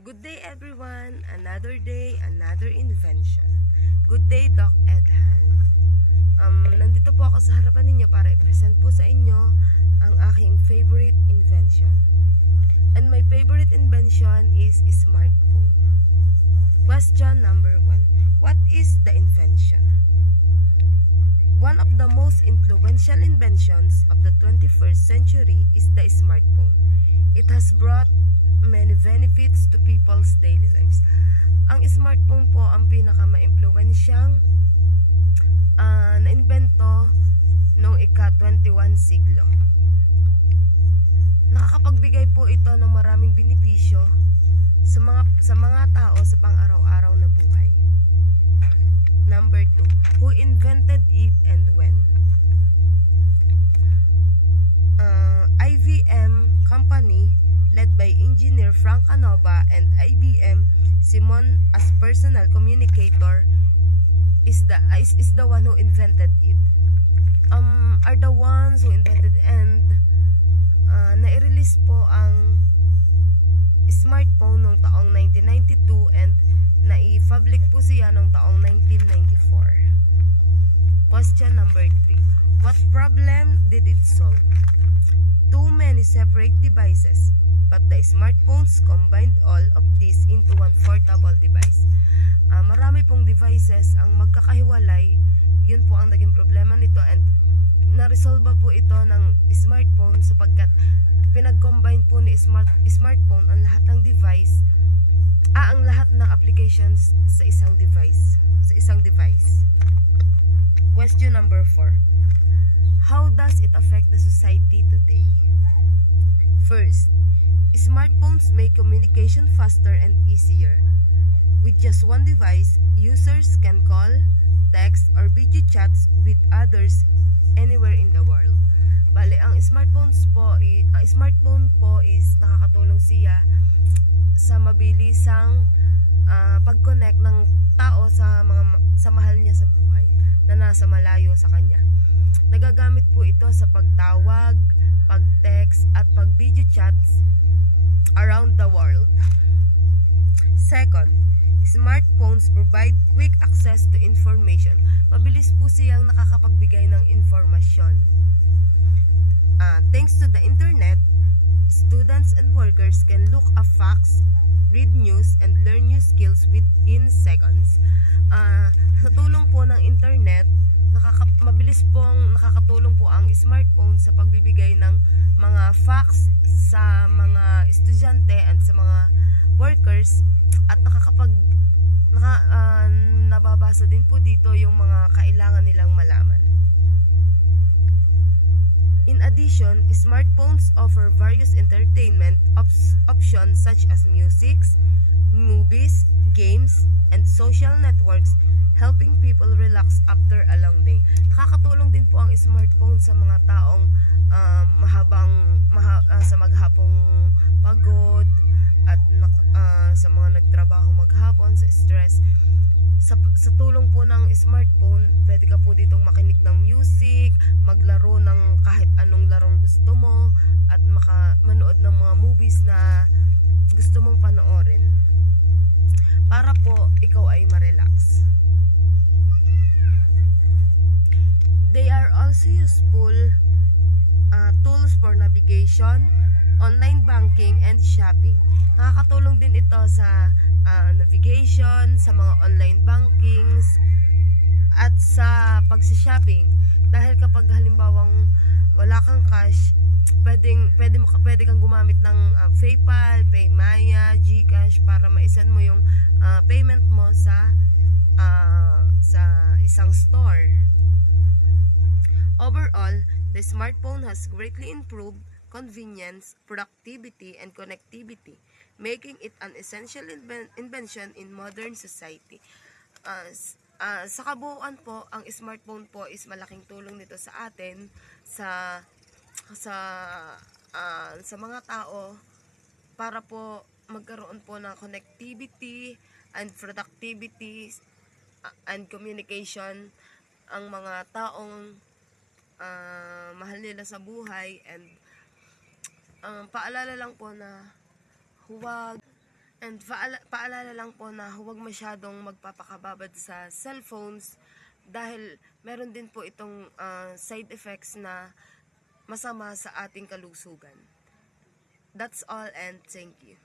Good day everyone! Another day, another invention. Good day, Doc Edhan. Nandito po ako sa harapan ninyo para i-present po sa inyo ang aking favorite invention. And my favorite invention is smartphone. Question number 1. What is the invention? One of the most influential inventions of the 21st century is the smartphone. It has brought many benefits to people's daily lives. Ang smartphone po ang pinaka-maimpluwensyang na-invento noong ika-21 siglo. Nakakapagbigay po ito ng maraming benepisyo sa mga tao sa pang-araw-araw na buhay. Number 2. Who invented it and when? IBM company led by engineer Frank Canova and IBM Simon as personal communicator is the one who invented it. Are the ones who invented and nai-release po ang smartphone noong taong 1992 and nai-public po siya noong taong 1994. Question number 3. What problem did it solve? Too many separate devices, but the smartphones combined all of these into one portable device. Marami pong devices ang magkakahiwalay, yun po ang naging problema nito and na-resolve po ito ng smartphone sapagkat pinag-combine po ni smartphone ang lahat ng device, ang lahat ng applications sa isang device. Question number 4. How does it affect the society today? First, smartphones make communication faster and easier. With just one device, users can call, text, or video chats with others anywhere in the world. Bale, ang smartphone po is nakakatulong siya sa mabilisang pag-connect ng tao sa mahal niya sa buhay na nasa malayo sa kanya. Nagagamit po ito sa pagtawag, pag-text, at pag-video chats around the world. Second, smartphones provide quick access to information. Mabilis po siyang nakakapagbigay ng informasyon. Thanks to the internet, students and workers can look up facts, read news, and learn new skills within seconds. Sa tulong po ng internet, mabilis pong nakakatulong po ang smartphone sa pagbibigay ng mga facts sa mga estudyante at sa mga workers at nababasa din po dito yung mga kailangan nilang malaman. In addition, smartphones offer various entertainment options such as music, movies, games, and social networks, helping people relax after a long day. Nakakatulong din po ang smartphone sa mga taong sa maghapong pagod at sa mga nagtrabaho maghapon, sa stress. Sa tulong po ng smartphone, pwede ka po ditong makinig ng music, maglaro ng kahit anong larong gusto mo, at manood ng mga movies na gusto mong panoorin para po ikaw ay ma-relax. They are also useful tools for navigation, online banking, and shopping. Nakakatulong din ito sa navigation, sa mga online bankings, at sa pagsi-shopping. Dahil kapag halimbawang wala kang cash, pwede kang gumamit ng PayPal, PayMaya, GCash para ma-send mo yung payment mo sa isang store. Overall, the smartphone has greatly improved convenience, productivity, and connectivity, making it an essential invention in modern society. Sa kabuuan po, ang smartphone po is malaking tulong nito sa atin, sa mga tao, para po magkaroon po ng connectivity and productivity and communication ang mga taong mahal nila sa buhay. And paalala lang po na huwag And paalala lang po na huwag masyadong magpapakababad sa cellphones dahil meron din po itong side effects na masama sa ating kalusugan. That's all and thank you.